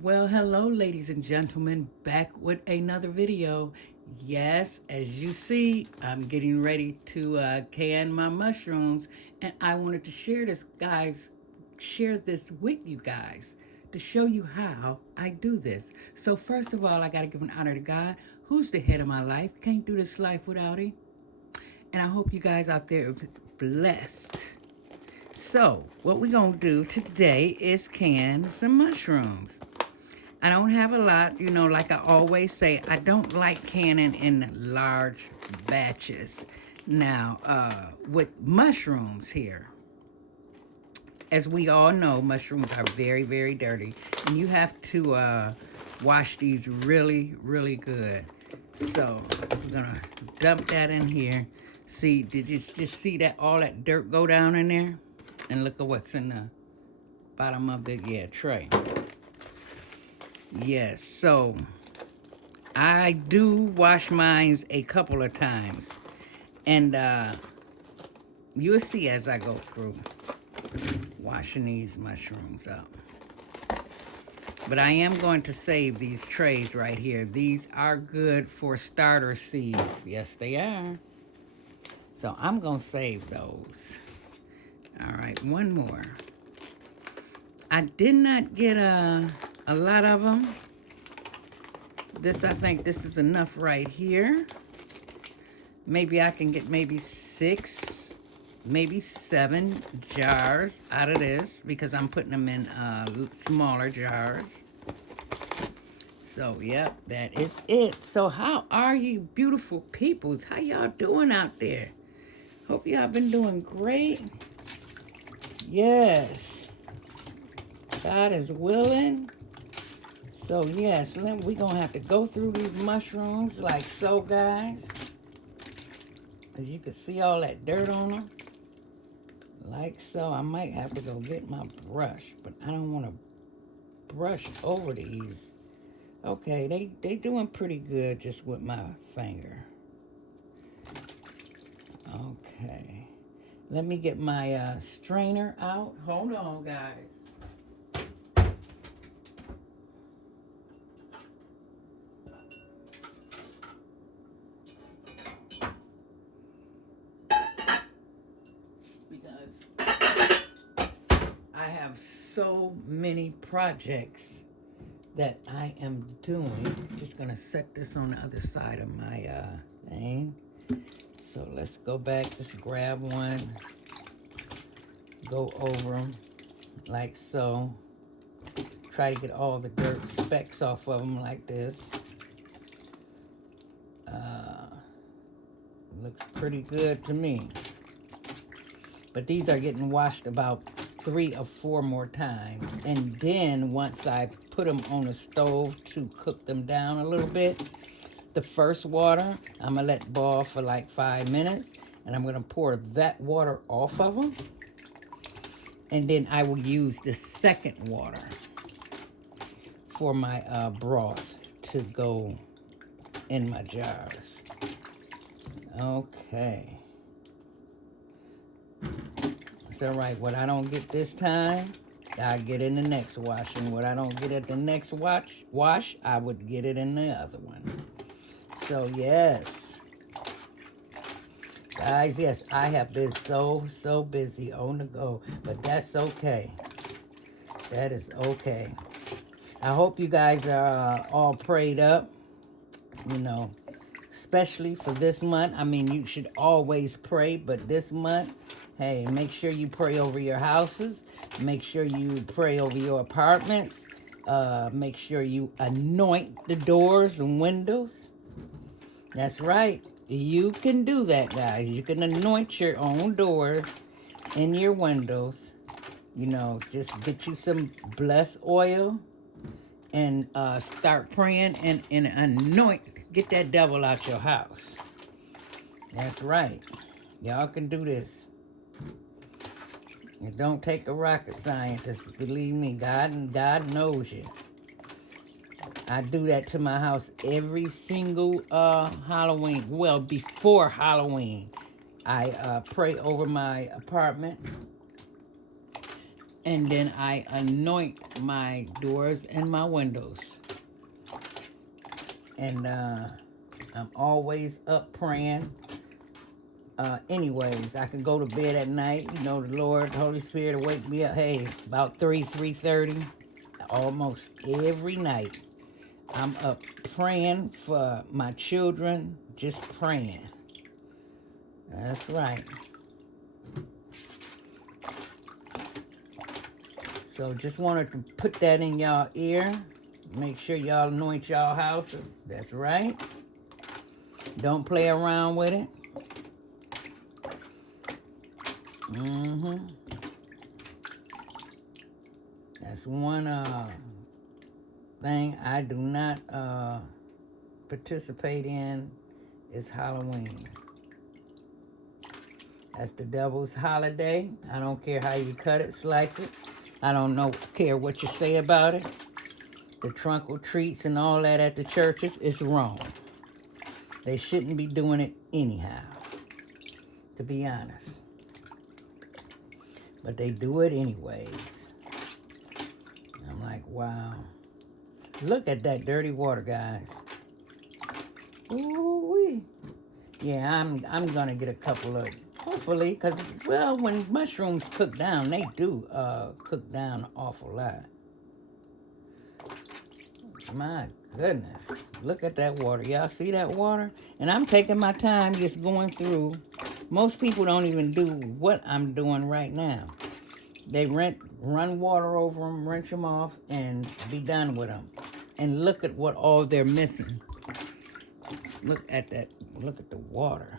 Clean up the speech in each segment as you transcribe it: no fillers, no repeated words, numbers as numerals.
Well, hello, ladies and gentlemen, back with another video. Yes, as you see, I'm getting ready to can my mushrooms, and I wanted to share this with you guys to show you how I do this. So, first of all, I got to give an honor to God, who's the head of my life. Can't do this life without Him. And I hope you guys out there are blessed. So, what we're going to do today is can some mushrooms. I don't have a lot, like I always say, I don't like canning in large batches. Now, with mushrooms here, as we all know, mushrooms are very, very dirty. And you have to wash these really, really good. So, we're going to dump that in here. See, did you just see that all that dirt go down in there? And look at what's in the bottom of the tray. Yes, so I do wash mine a couple of times. And you'll see as I go through washing these mushrooms up. But I am going to save these trays right here. These are good for starter seeds. Yes, they are. So I'm going to save those. All right, one more. I did not get a lot of them. I think this is enough right here. Maybe I can get maybe 6, maybe 7 jars out of this because I'm putting them in smaller jars. So, yep, that is it. So, how are you beautiful peoples? How y'all doing out there? Hope y'all been doing great. Yes. God is willing. So, yes, we're going to have to go through these mushrooms like so, guys. As you can see all that dirt on them. Like so. I might have to go get my brush, but I don't want to brush over these. Okay, they doing pretty good just with my finger. Okay. Let me get my strainer out. Hold on, guys. I have so many projects that I am doing. Just gonna set this on the other side of my thing. So let's go back, just grab one, go over them like so. Try to get all the dirt specks off of them like this. Looks pretty good to me. But these are getting washed about 3 or 4 more times. And then once I put them on the stove to cook them down a little bit, the first water, I'm going to let boil for like 5 minutes. And I'm going to pour that water off of them. And then I will use the second water for my broth to go in my jars. Okay. It's all right. What I don't get this time, I get in the next wash. And what I don't get at the next wash, I would get it in the other one. So, yes. Guys, yes, I have been so busy on the go. But that's okay. That is okay. I hope you guys are all prayed up. You know, especially for this month. I mean, you should always pray, but this month, hey, make sure you pray over your houses. Make sure you pray over your apartments. Make sure you anoint the doors and windows. That's right. You can do that, guys. You can anoint your own doors and your windows. You know, just get you some blessed oil and start praying and anoint. Get that devil out your house. That's right. Y'all can do this. It don't take a rocket scientist. Believe me, God knows you. I do that to my house every single Halloween. Well, before Halloween, I pray over my apartment. And then I anoint my doors and my windows. And I'm always up praying. Anyways, I can go to bed at night. You know, the Lord, the Holy Spirit will wake me up, hey, about 3:30, almost every night. I'm up praying for my children, just praying. That's right. So just wanted to put that in y'all ear. Make sure y'all anoint y'all houses. That's right. Don't play around with it. That's one thing I do not participate in is Halloween. That's the devil's holiday. I don't care how you cut it, slice it. I don't care what you say about it. The trunk or treats and all that at the churches is wrong. They shouldn't be doing it anyhow, to be honest. But they do it anyways. I'm like, wow. Look at that dirty water, guys. Ooh-wee. Yeah, I'm gonna get a couple of, hopefully, because, well, when mushrooms cook down, they do cook down an awful lot. My goodness. Look at that water. Y'all see that water? And I'm taking my time just going through. Most people don't even do what I'm doing right now. They run water over them, rinse them off, and be done with them. And look at what all they're missing. Look at that. Look at the water.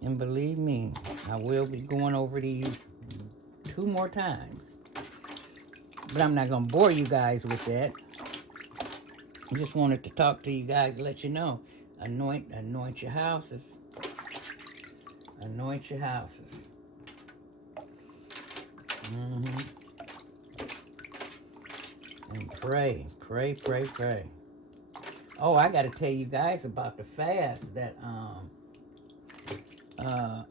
And believe me, I will be going over these 2 more times. But I'm not going to bore you guys with that. I just wanted to talk to you guys, let you know. Anoint your houses. Anoint your houses. And pray. Oh, I got to tell you guys about the fast that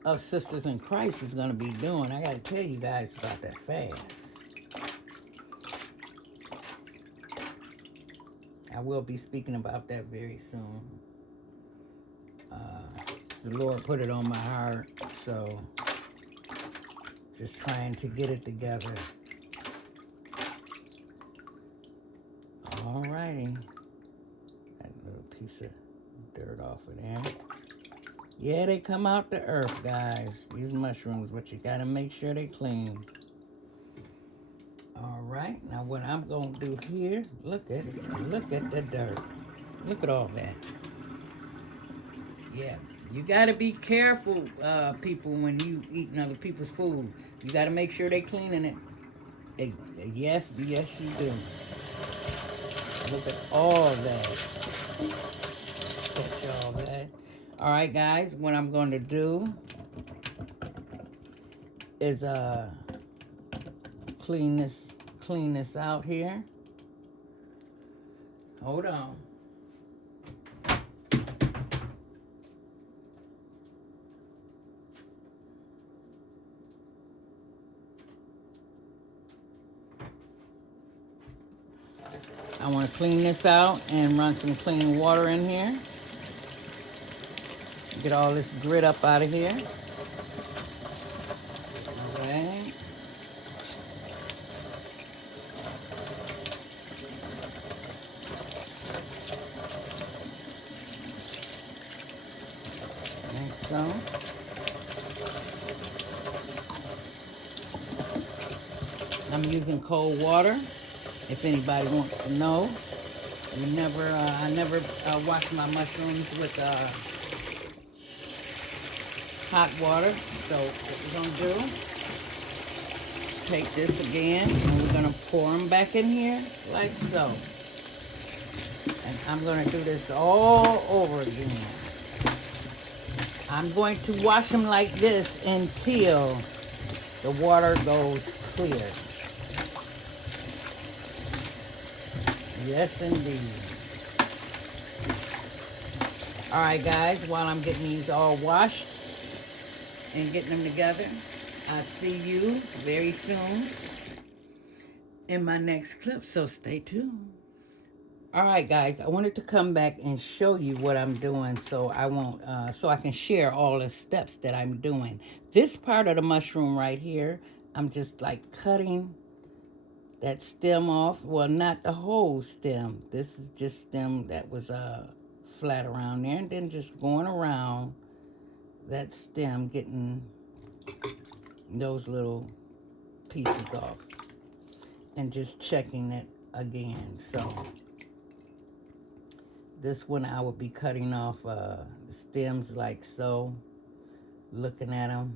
us Sisters in Christ is going to be doing. I got to tell you guys about that fast. I will be speaking about that very soon. The Lord put it on my heart, so just trying to get it together. Alrighty. That little piece of dirt off of there. Yeah, they come out the earth, guys. These mushrooms, but you gotta make sure they clean. Alright, now what I'm gonna do here, look at the dirt. Look at all that. Yeah, you gotta be careful, people, when you eating other people's food. You gotta make sure they cleaning it. Yes, you do. Look at all that. Catch all that. Alright, guys, what I'm going to do is clean this out here. Hold on. I want to clean this out and run some clean water in here. Get all this grit up out of here. Okay. Like so. I'm using cold water. If anybody wants to know, I never wash my mushrooms with hot water. So what we're gonna do, take this again, and we're gonna pour them back in here like so. And I'm gonna do this all over again. I'm going to wash them like this until the water goes clear. Yes, indeed. All right, guys, while I'm getting these all washed and getting them together, I'll see you very soon in my next clip, so stay tuned. All right, guys, I wanted to come back and show you what I'm doing so I won't, so I can share all the steps that I'm doing. This part of the mushroom right here, I'm just like cutting that stem off. Well, not the whole stem. This is just stem that was flat around there, and then just going around that stem, getting those little pieces off, and just checking it again. So this one I would be cutting off the stems like so, looking at them,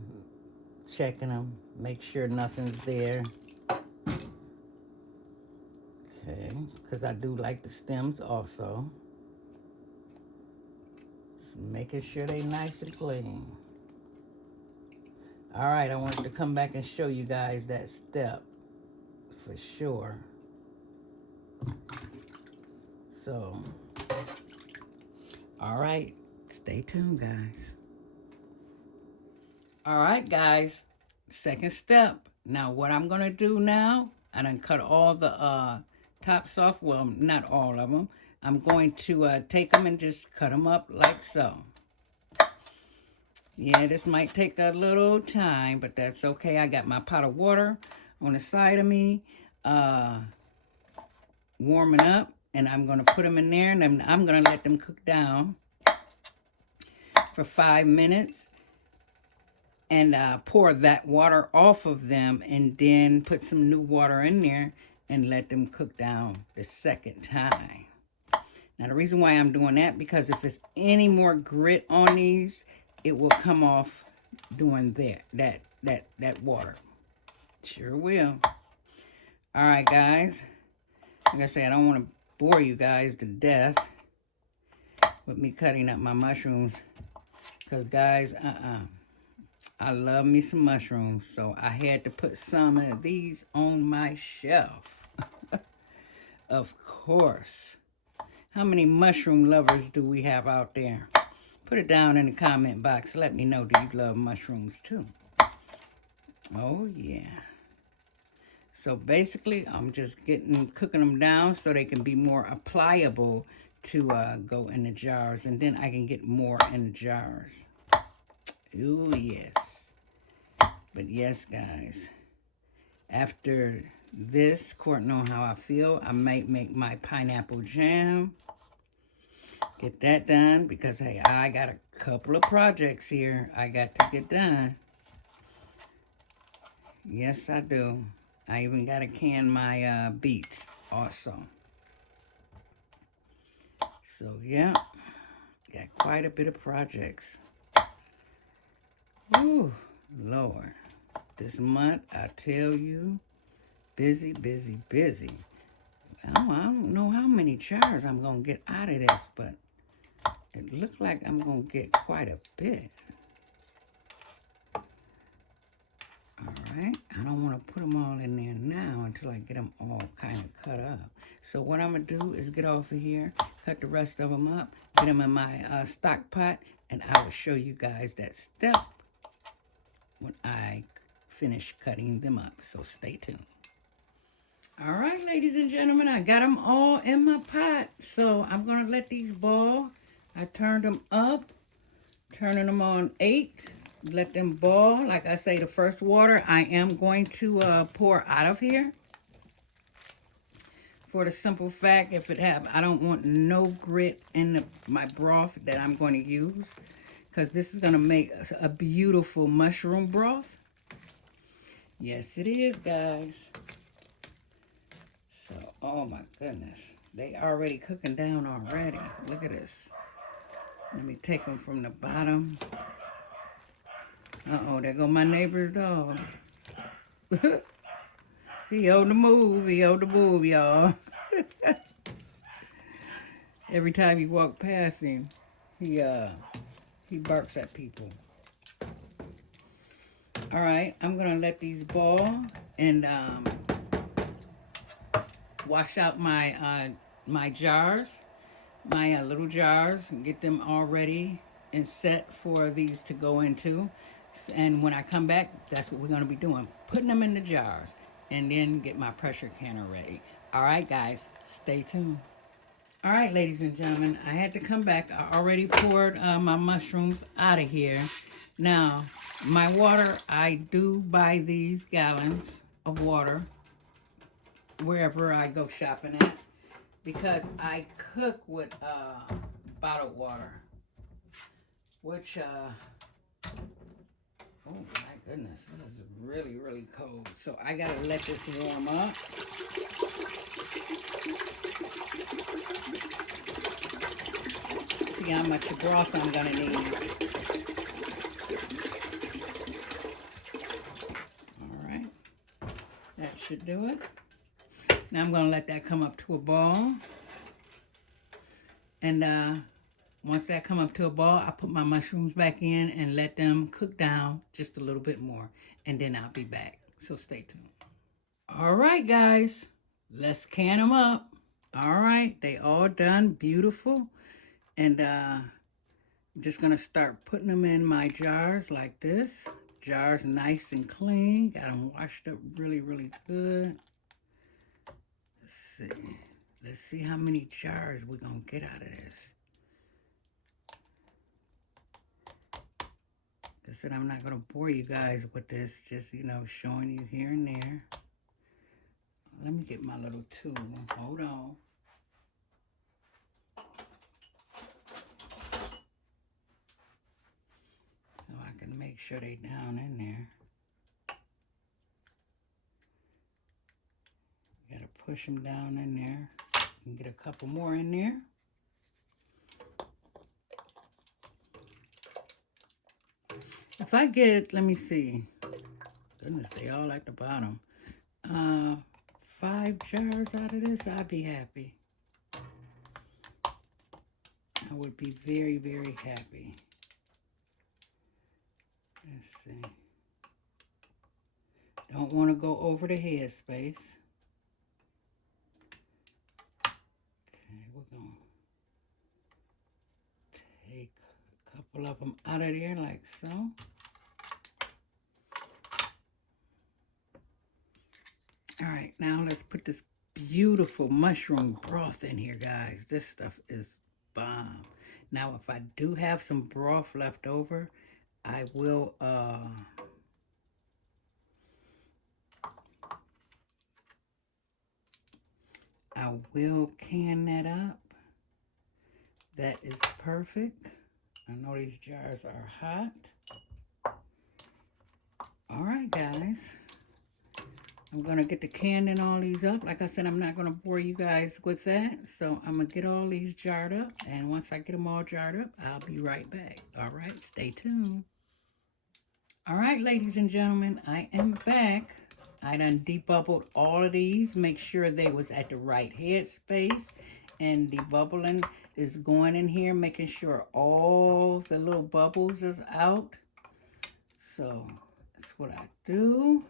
checking them, make sure nothing's there. Okay, because I do like the stems also. Just making sure they nice and clean. All right, I wanted to come back and show you guys that step for sure. So, all right, stay tuned, guys. All right, guys, second step. Now, what I'm gonna do now, I done cut all the tops off. Well, not all of them. I'm going to take them and just cut them up like so. Yeah, this might take a little time, but that's okay. I got my pot of water on the side of me, warming up, and I'm going to put them in there, and I'm going to let them cook down for 5 minutes, and pour that water off of them, and then put some new water in there and let them cook down the second time. Now, the reason why I'm doing that, because if there's any more grit on these, it will come off doing that water. Sure will. All right, guys. Like I said, I don't want to bore you guys to death with me cutting up my mushrooms. Because, guys, I love me some mushrooms. So I had to put some of these on my shelf. Of course. How many mushroom lovers do we have out there? Put it down in the comment box. Let me know, do you love mushrooms too? Oh, yeah. So basically, I'm just cooking them down so they can be more pliable to go in the jars. And then I can get more in the jars. Oh, yes. But yes, guys. After this, according on how I feel, I might make my pineapple jam. Get that done because, hey, I got a couple of projects here I got to get done. Yes, I do. I even got to can my beets also. So, yeah, got quite a bit of projects. Ooh, Lord. This month, I tell you, busy, busy, busy. I don't know how many jars I'm going to get out of this, but it looks like I'm going to get quite a bit. All right. I don't want to put them all in there now until I get them all kind of cut up. So what I'm going to do is get off of here, cut the rest of them up, get them in my stock pot, and I will show you guys that step when I finish cutting them up. So stay tuned. All right, ladies and gentlemen, I got them all in my pot. So I'm going to let these boil. I turned them up, turning them on 8. Let them boil. Like I say, the first water I am going to pour out of here. For the simple fact, I don't want no grit in my broth that I'm going to use. Because this is going to make a beautiful mushroom broth. Yes, it is, guys. So, oh my goodness. They already cooking down already. Look at this. Let me take them from the bottom. Uh-oh, there go my neighbor's dog. He on the move. He on the move, y'all. Every time you walk past him, he barks at people. All right, I'm going to let these boil and wash out my my jars, my little jars, and get them all ready and set for these to go into. And when I come back, that's what we're going to be doing. Putting them in the jars and then get my pressure canner ready. All right, guys, stay tuned. All right, ladies and gentlemen, I had to come back. I already poured my mushrooms out of here. Now, my water, I do buy these gallons of water wherever I go shopping at because I cook with bottled water, which, oh my goodness, this is really, really cold. So I gotta let this warm up. See how much broth I'm gonna need. All right, that should do it. Now I'm gonna let that come up to a boil. And once that come up to a boil, I put my mushrooms back in and let them cook down just a little bit more. And then I'll be back. So stay tuned. All right, guys, let's can them up. All right, they all done, beautiful. And I'm just gonna start putting them in my jars like this. Jars nice and clean. Got them washed up really, really good. Let's see. Let's see how many jars we're gonna get out of this. I said I'm not gonna bore you guys with this, just, you know, showing you here and there. Let me get my little tool. Hold on. So I can make sure they down in there. You gotta push them down in there. And get a couple more in there. If I get, let me see. Goodness, they all at the bottom. 5 jars out of this, I'd be happy. I would be very, very happy. Let's see. Don't want to go over the head space. Okay, we're going to take a couple of them out of there like so. All right, now let's put this beautiful mushroom broth in here, guys. This stuff is bomb. Now, if I do have some broth left over, I will can that up. That is perfect. I know these jars are hot. All right, guys. I'm going to get the canning all these up. Like I said, I'm not going to bore you guys with that. So I'm going to get all these jarred up. And once I get them all jarred up, I'll be right back. All right, stay tuned. All right, ladies and gentlemen, I am back. I done debubbled all of these. Make sure they was at the right head space. And debubbling is going in here, making sure all the little bubbles is out. So that's what I do.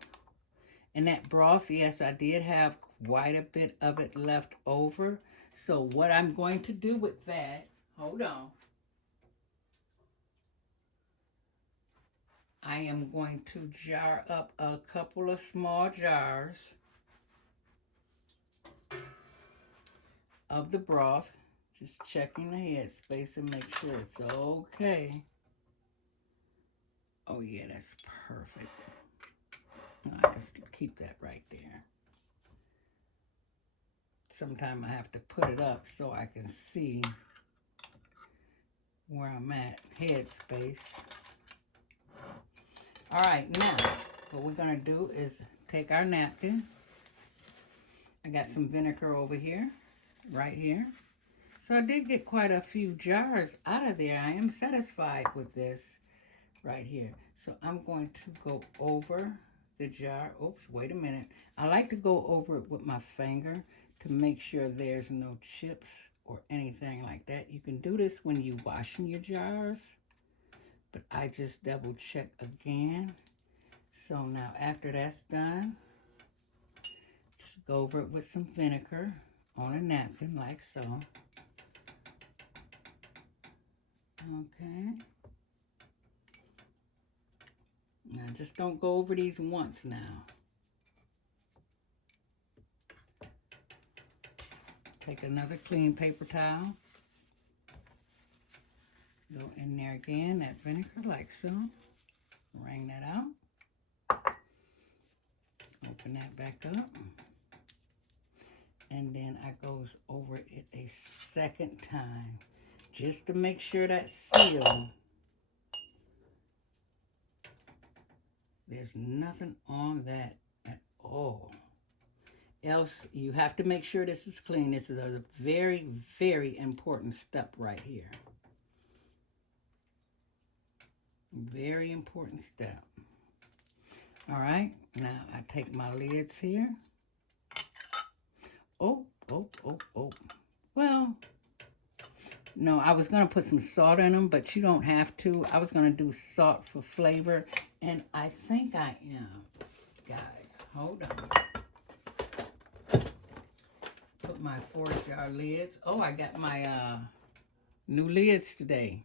And that broth, yes, I did have quite a bit of it left over. So what I'm going to do with that, hold on. I am going to jar up a couple of small jars of the broth. Just checking the head space and make sure it's okay. Oh yeah, that's perfect. I can keep that right there. Sometime I have to put it up so I can see where I'm at, head space. All right, now what we're gonna do is take our napkin. I got some vinegar over here, right here. So I did get quite a few jars out of there. I am satisfied with this right here. So I'm going to go over the jar. Oops, wait a minute. I like to go over it with my finger to make sure there's no chips or anything like that. You can do this when you're washing your jars, but I just double check again. So now after that's done, just go over it with some vinegar on a napkin like so. Okay. Now just don't go over these once now. Take another clean paper towel. Go in there again, that vinegar like so. Wring that out. Open that back up. And then I goes over it a second time. Just to make sure that seal, there's nothing on that at all. Else, you have to make sure this is clean. This is a very, very important step right here. Very important step. All right, now I take my lids here. Oh. Well, no, I was going to put some salt in them, but you don't have to. I was going to do salt for flavor, and I think I am. Guys, hold on. Put my 4-jar lids. Oh, I got my new lids today.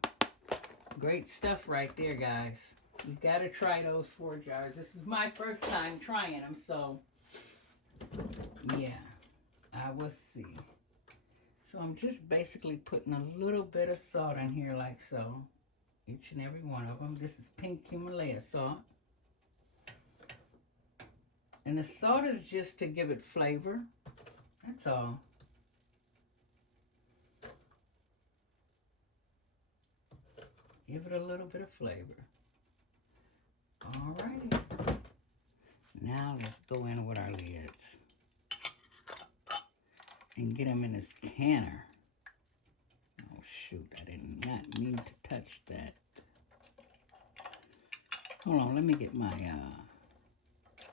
Great stuff right there, guys. You got to try those 4 jars. This is my first time trying them, so yeah, I will see. So I'm just basically putting a little bit of salt in here like so. Each and every one of them. This is pink Himalaya salt. And the salt is just to give it flavor. That's all. Give it a little bit of flavor. Alrighty. Now let's go in with our lids. And get them in this canner. Oh shoot, I did not mean to touch that. Hold on, let me get my,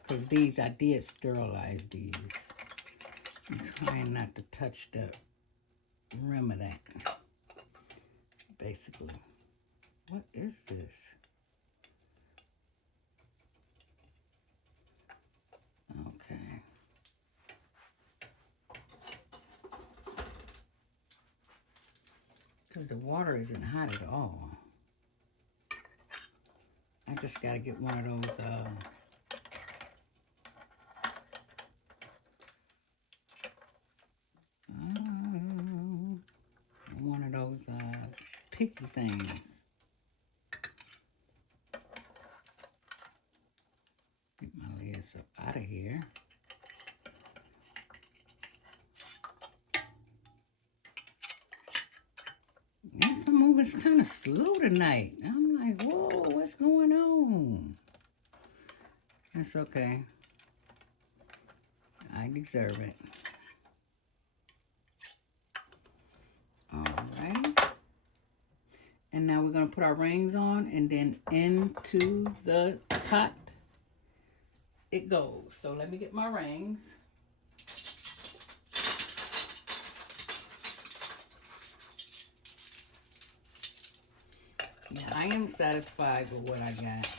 because these, I did sterilize these. I'm trying not to touch the rim of that. Basically. What is this? Okay. Because the water isn't hot at all. I just got to get one of those, picky things. Get my lids up out of here. Yes, I'm moving kind of slow tonight. I'm like, whoa, what's going on? That's okay. I deserve it. All right. And now we're going to put our rings on, and then into the pot it goes. So let me get my rings. Yeah, I am satisfied with what I got.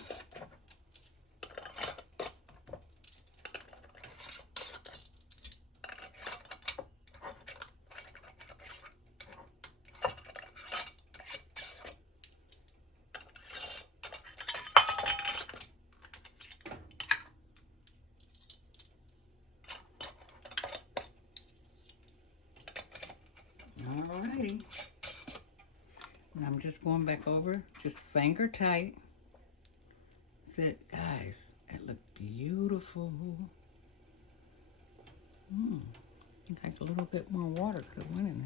Alrighty. And I'm just going back over, just finger tight. That's it, guys. It looked beautiful. Like a little bit more water could have went in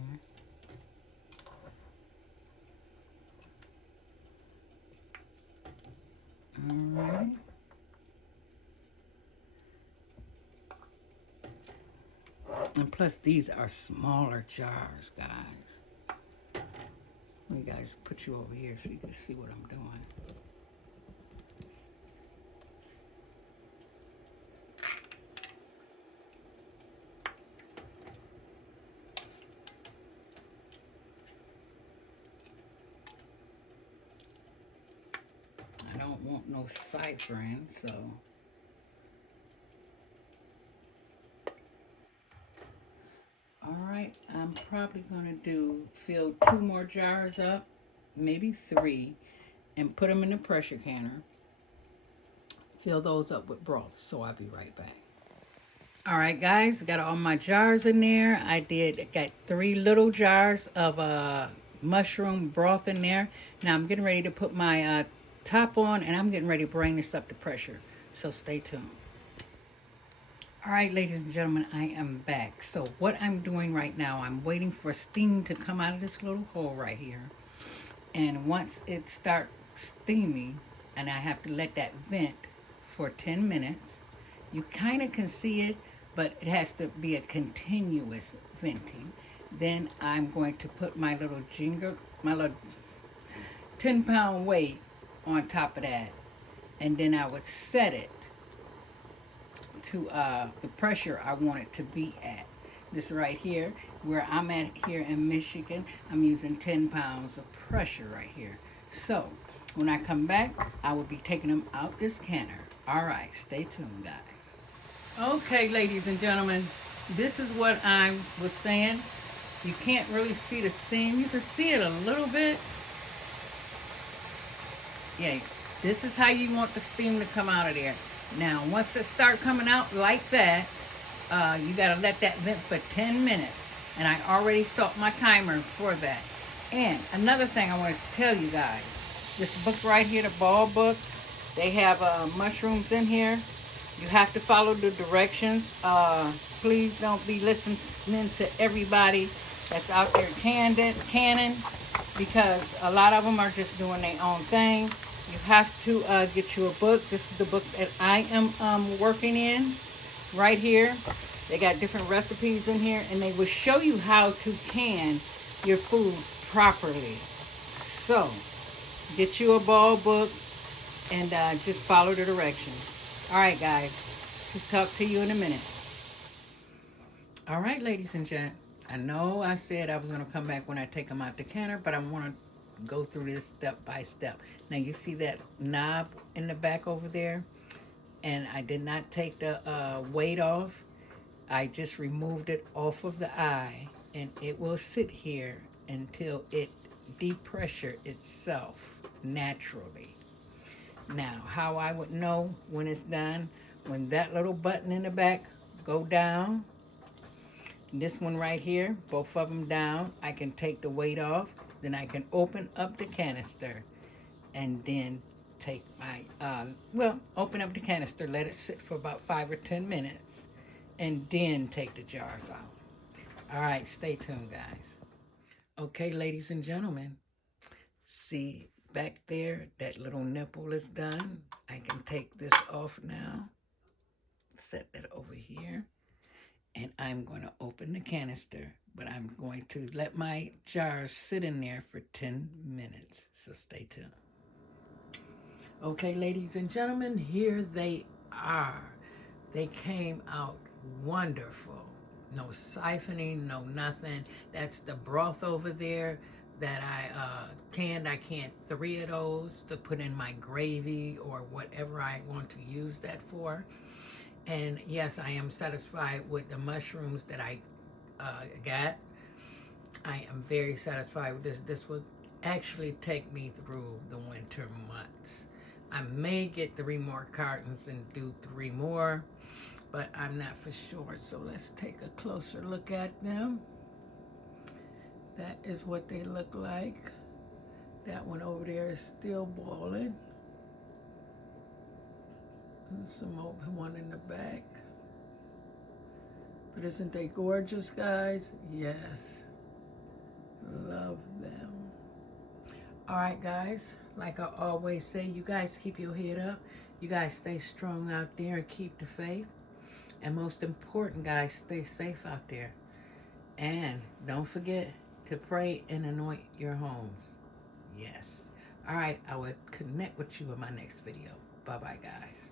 there. Alright. And plus, these are smaller jars, guys. Let me guys put you over here so you can see what I'm doing. I don't want no ciphering, so. Alright, I'm probably going to fill 2 more jars up, maybe 3, and put them in the pressure canner. fill those up with broth. So I'll be right back. All right, guys, got all my jars in there. Got 3 little jars of mushroom broth in there. Now I'm getting ready to put my top on, and I'm getting ready to bring this up to pressure. So stay tuned. All right, ladies and gentlemen, I am back. So what I'm doing right now, I'm waiting for steam to come out of this little hole right here. And once it starts steaming, and I have to let that vent for 10 minutes, you kind of can see it, but it has to be a continuous venting. Then I'm going to put my little 10-pound weight on top of that. And then I would set it to the pressure I want it to be at. This right here, where I'm at here in Michigan, I'm using 10 pounds of pressure right here. So when I come back, I will be taking them out this canner. All right, stay tuned, guys. Okay, ladies and gentlemen, this is what I was saying. You can't really see the steam. You can see it a little bit. Yeah, this is how you want the steam to come out of there. Now, once it start coming out like that, you got to let that vent for 10 minutes. And I already set my timer for that. And another thing I want to tell you guys, this book right here, the Ball book, they have mushrooms in here. You have to follow the directions. Please don't be listening to everybody that's out there canning, because a lot of them are just doing their own thing. You have to get you a book. This is the book that I am working in right here. They got different recipes in here, and they will show you how to can your food properly. So get you a Ball book and just follow the directions. All right, guys. Just talk to you in a minute. All right, ladies and gents. I know I said I was going to come back when I take them out the canner, but I want to go through this step by step. Now you see that knob in the back over there, and I did not take the weight off. I just removed it off of the eye, and it will sit here until it depressure itself naturally. Now, how I would know when it's done, when that little button in the back go down, this one right here, both of them down, I can take the weight off. Then I can open up the canister and then take my, open up the canister, let it sit for about 5 or 10 minutes, and then take the jars out. All right, stay tuned, guys. Okay, ladies and gentlemen, see back there, that little nipple is done. I can take this off now, set that over here, and I'm going to open the canister, but I'm going to let my jars sit in there for 10 minutes. So stay tuned. Okay, ladies and gentlemen, here they are. They came out wonderful. No siphoning, no nothing. That's the broth over there that I canned. I canned 3 of those to put in my gravy or whatever I want to use that for. And yes, I am satisfied with the mushrooms that I got. I am very satisfied with this. This will actually take me through the winter months. I may get 3 more cartons and do 3 more, but I'm not for sure. So let's take a closer look at them. That is what they look like. That one over there is still boiling. And some more one in the back. But isn't they gorgeous, guys? Yes. Love them. All right, guys. Like I always say, you guys keep your head up. You guys stay strong out there and keep the faith. And most important, guys, stay safe out there. And don't forget to pray and anoint your homes. Yes. All right, I will connect with you in my next video. Bye-bye, guys.